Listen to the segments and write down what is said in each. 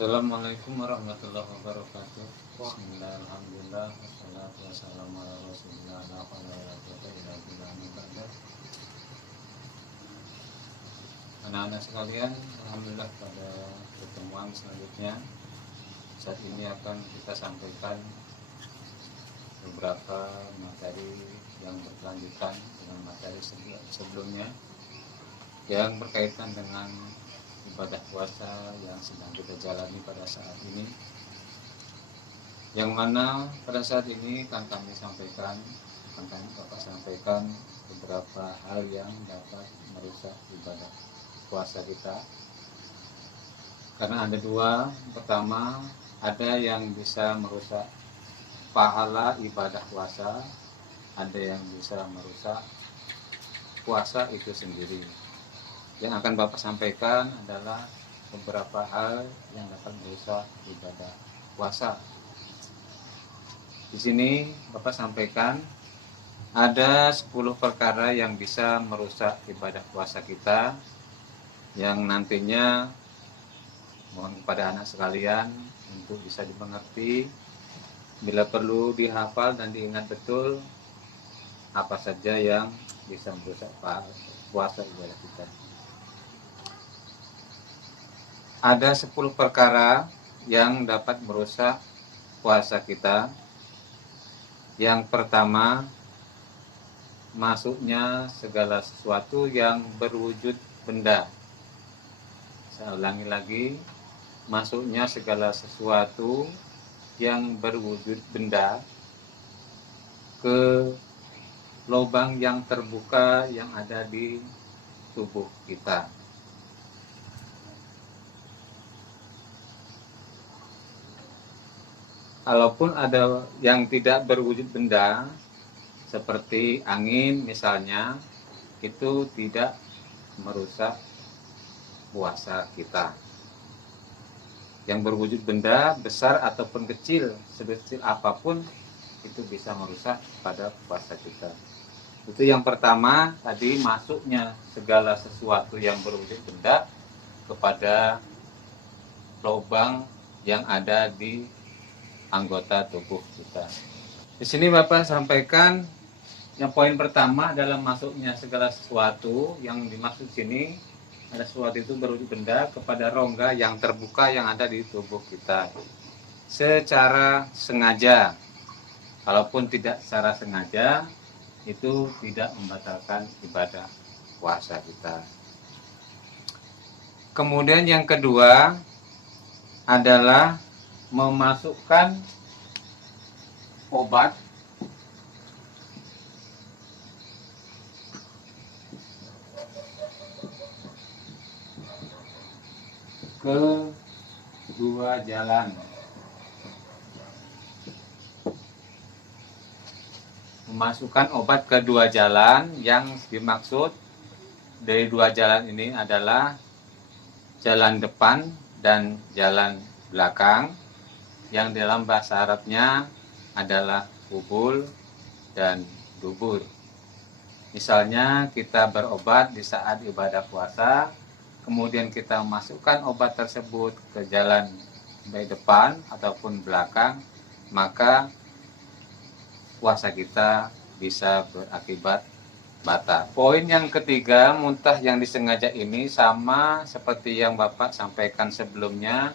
Assalamualaikum warahmatullahi wabarakatuh. Bismillah, alhamdulillah, wassalatu wassalamu ala rasulillah, la haula wala quwwata illa billah. Anak-anak sekalian, alhamdulillah pada pertemuan selanjutnya saat ini akan kita sampaikan beberapa materi yang berkelanjutan dengan materi sebelumnya yang berkaitan dengan ibadah puasa yang sedang kita jalani pada saat ini, yang mana pada saat ini akan kami sampaikan beberapa hal yang dapat merusak ibadah puasa kita. Karena ada dua. Pertama, ada yang bisa merusak pahala ibadah puasa, ada yang bisa merusak puasa itu sendiri. Yang akan Bapak sampaikan adalah beberapa hal yang dapat merusak ibadah puasa. Di sini Bapak sampaikan ada 10 perkara yang bisa merusak ibadah puasa kita, yang nantinya mohon kepada anak sekalian untuk bisa dimengerti, bila perlu dihafal dan diingat betul apa saja yang bisa merusak puasa ibadah kita. Ada 10 perkara yang dapat merusak puasa kita. Yang pertama, masuknya segala sesuatu yang berwujud benda. Saya ulangi lagi, masuknya segala sesuatu yang berwujud benda ke lubang yang terbuka yang ada di tubuh kita. Kalaupun ada yang tidak berwujud benda, seperti angin misalnya, itu tidak merusak puasa kita. Yang berwujud benda, besar ataupun kecil, sekecil apapun, itu bisa merusak pada puasa kita. Itu yang pertama, tadi masuknya segala sesuatu yang berwujud benda kepada lubang yang ada di anggota tubuh kita. Di sini Bapak sampaikan yang poin pertama adalah masuknya segala sesuatu. Yang dimaksud sini ada sesuatu itu berwujud benda kepada rongga yang terbuka yang ada di tubuh kita secara sengaja. Kalaupun tidak secara sengaja, itu tidak membatalkan ibadah puasa kita. Kemudian yang kedua adalah memasukkan obat ke dua jalan. Memasukkan obat ke dua jalan, yang dimaksud dari dua jalan ini adalah jalan depan dan jalan belakang, yang dalam bahasa Arabnya adalah kubul dan dubur. Misalnya kita berobat di saat ibadah puasa, kemudian kita masukkan obat tersebut ke jalan baik depan ataupun belakang, maka puasa kita bisa berakibat batal. Poin yang ketiga, muntah yang disengaja ini sama seperti yang Bapak sampaikan sebelumnya,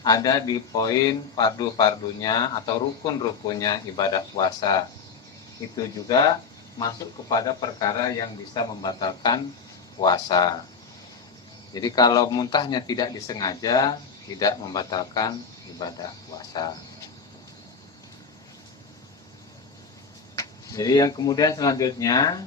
ada di poin fardu-fardunya atau rukun-rukunnya ibadah puasa. Itu juga masuk kepada perkara yang bisa membatalkan puasa. Jadi kalau muntahnya tidak disengaja, tidak membatalkan ibadah puasa. Jadi yang kemudian selanjutnya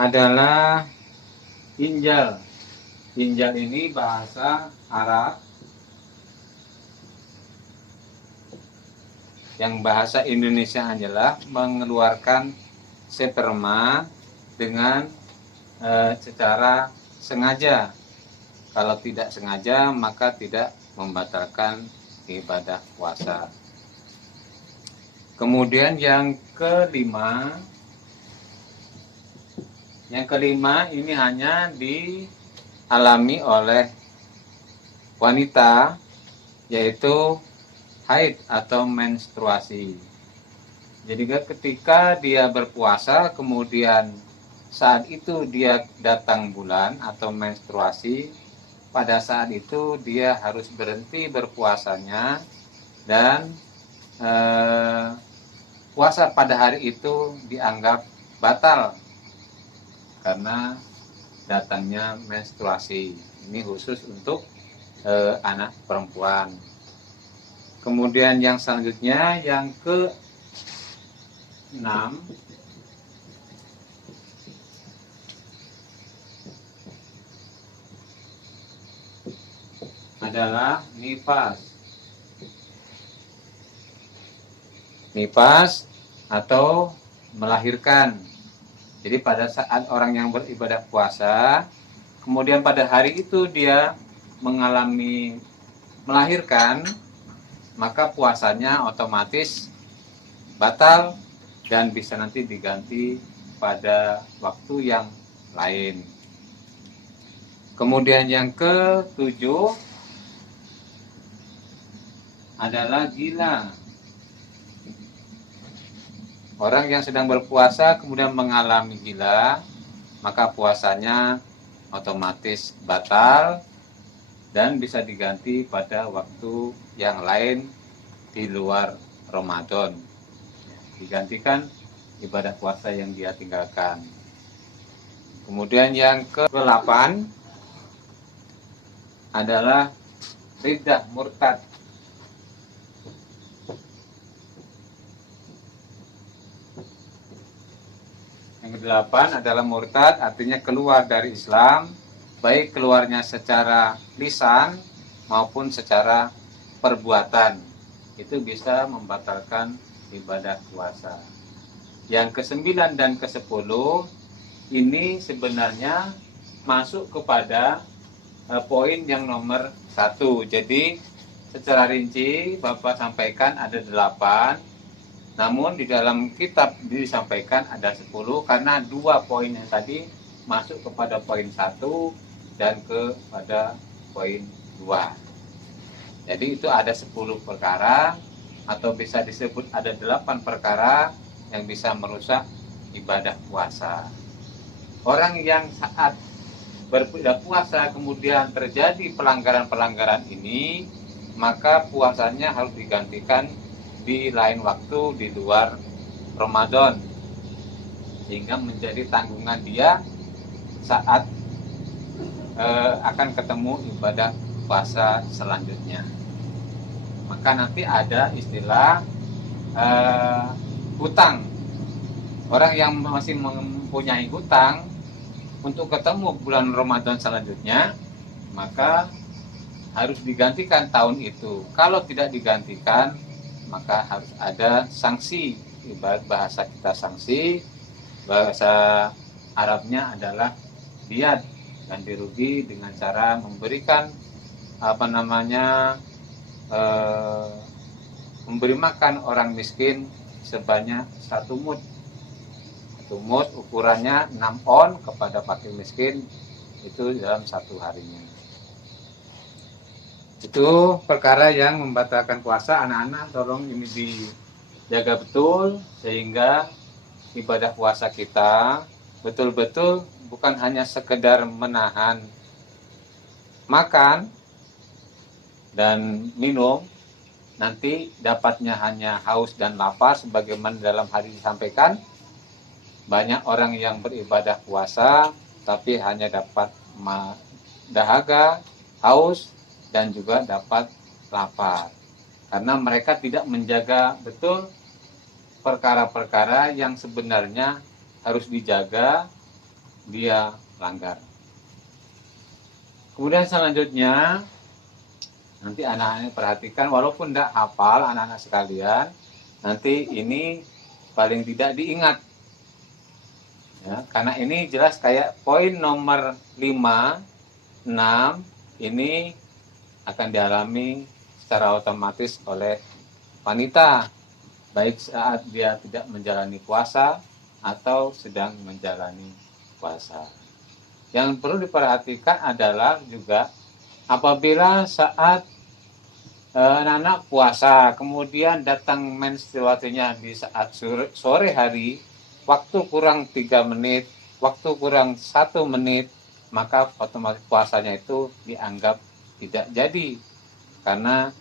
adalah injal. Injal ini bahasa Arab yang bahasa Indonesia adalah mengeluarkan sperma dengan secara sengaja. Kalau tidak sengaja maka tidak membatalkan ibadah puasa. Kemudian yang kelima ini hanya alami oleh wanita, yaitu haid atau menstruasi. Jadi ketika dia berpuasa, kemudian saat itu dia datang bulan atau menstruasi, pada saat itu dia harus berhenti berpuasanya dan puasa pada hari itu dianggap batal karena datangnya menstruasi. Ini khusus untuk anak perempuan. Kemudian yang selanjutnya yang ke-6 adalah nifas. Nifas atau melahirkan. Jadi pada saat orang yang beribadah puasa, kemudian pada hari itu dia mengalami melahirkan, maka puasanya otomatis batal dan bisa nanti diganti pada waktu yang lain. Kemudian yang ke-7 adalah gila. Orang yang sedang berpuasa kemudian mengalami gila, maka puasanya otomatis batal dan bisa diganti pada waktu yang lain di luar Ramadan. Digantikan ibadah puasa yang dia tinggalkan. Kemudian yang ke-8 adalah riddah murtad. Yang ke-8 adalah murtad, artinya keluar dari Islam, baik keluarnya secara lisan maupun secara perbuatan. Itu bisa membatalkan ibadah puasa. Yang ke-9 dan ke-10 ini sebenarnya masuk kepada poin yang nomor 1. Jadi secara rinci Bapak sampaikan ada 8. Namun di dalam kitab disampaikan ada 10 karena 2 poin yang tadi masuk kepada poin 1 dan kepada poin 2. Jadi itu ada 10 perkara atau bisa disebut ada 8 perkara yang bisa merusak ibadah puasa. Orang yang saat beribadah puasa kemudian terjadi pelanggaran-pelanggaran ini, maka puasanya harus digantikan di lain waktu di luar Ramadan, sehingga menjadi tanggungan dia saat akan ketemu ibadah puasa selanjutnya. Maka nanti ada istilah hutang. Orang yang masih mempunyai hutang untuk ketemu bulan Ramadan selanjutnya, maka harus digantikan tahun itu. Kalau tidak digantikan, maka harus ada sanksi. Ibarat bahasa kita sanksi, bahasa Arabnya adalah diyat, ganti rugi dengan cara memberikan memberi makan orang miskin sebanyak 1 mud. 1 mud ukurannya 6 on kepada fakir miskin, itu dalam 1 harinya. Itu perkara yang membatalkan puasa. Anak-anak tolong ini dijaga betul sehingga ibadah puasa kita betul-betul bukan hanya sekedar menahan makan dan minum, nanti dapatnya hanya haus dan lapar sebagaimana dalam hadis disampaikan. Banyak orang yang beribadah puasa tapi hanya dapat dahaga, haus, dan juga dapat lapar. Karena mereka tidak menjaga betul perkara-perkara yang sebenarnya harus dijaga, dia langgar. Kemudian selanjutnya, nanti anak-anak perhatikan, walaupun tidak hafal anak-anak sekalian, nanti ini paling tidak diingat. Ya, karena ini jelas kayak poin nomor 5, 6, ini akan dialami secara otomatis oleh wanita, baik saat dia tidak menjalani puasa atau sedang menjalani puasa. Yang perlu diperhatikan adalah juga apabila saat anak-anak puasa, kemudian datang menstruasinya di saat sore hari, waktu kurang 3 menit, waktu kurang 1 menit, maka otomatis puasanya itu dianggap tidak jadi. Karena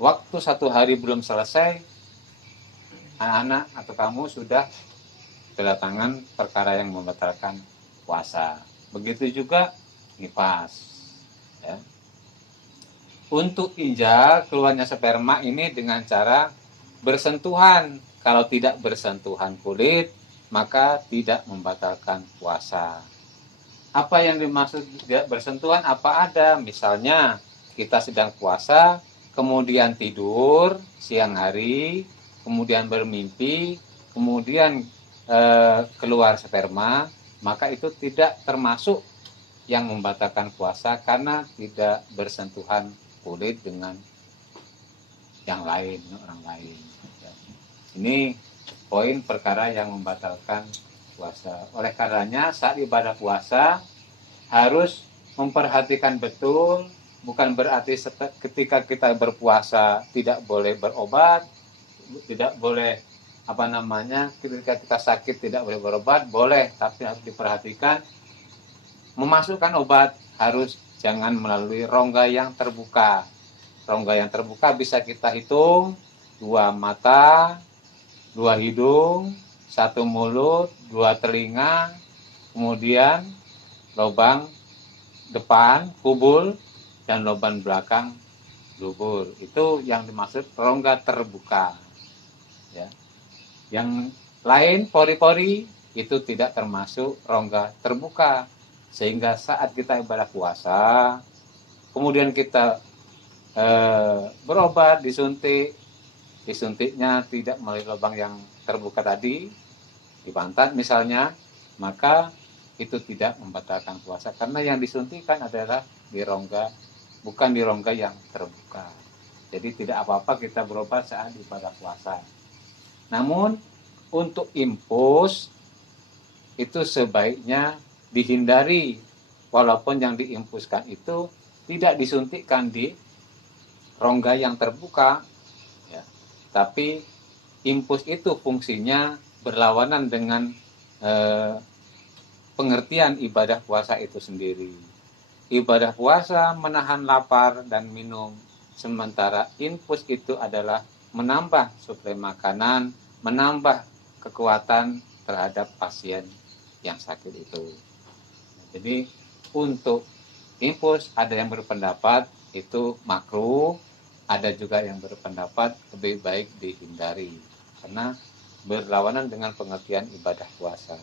waktu 1 hari belum selesai, anak-anak atau kamu sudah kedatangan perkara yang membatalkan puasa. Begitu juga nifas. Ya. Untuk injak keluarnya sperma ini dengan cara bersentuhan. Kalau tidak bersentuhan kulit, maka tidak membatalkan puasa. Apa yang dimaksud tidak bersentuhan? Apa ada? Misalnya kita sedang puasa, kemudian tidur siang hari, kemudian bermimpi, kemudian keluar sperma, maka itu tidak termasuk yang membatalkan puasa karena tidak bersentuhan kulit dengan yang lain, orang lain. Ini poin perkara yang membatalkan puasa. Oleh karenanya saat ibadah puasa harus memperhatikan betul, bukan berarti ketika kita berpuasa tidak boleh berobat, tidak boleh ketika kita sakit tidak boleh berobat, boleh, tapi harus diperhatikan memasukkan obat harus jangan melalui rongga yang terbuka. Rongga yang terbuka bisa kita hitung 2 mata, 2 hidung, 1 mulut, 2 telinga, kemudian lubang depan, kubul, dan lubang belakang, dubur. Itu yang dimaksud rongga terbuka. Ya. Yang lain, pori-pori, itu tidak termasuk rongga terbuka. Sehingga saat kita ibadah puasa, kemudian kita berobat, disuntiknya tidak melalui lubang yang terbuka tadi, di pantat misalnya, maka itu tidak membatalkan puasa. Karena yang disuntikan adalah di rongga, bukan di rongga yang terbuka. Jadi tidak apa-apa kita berobat saat ibadah puasa. Namun untuk infus itu sebaiknya dihindari, walaupun yang diinfuskan itu tidak disuntikkan di rongga yang terbuka, ya. Tapi infus itu fungsinya berlawanan dengan pengertian ibadah puasa itu sendiri. Ibadah puasa menahan lapar dan minum, sementara infus itu adalah menambah suplai makanan, menambah kekuatan terhadap pasien yang sakit itu. Jadi untuk infus ada yang berpendapat itu makruh, ada juga yang berpendapat lebih baik dihindari karena berlawanan dengan pengertian ibadah puasa.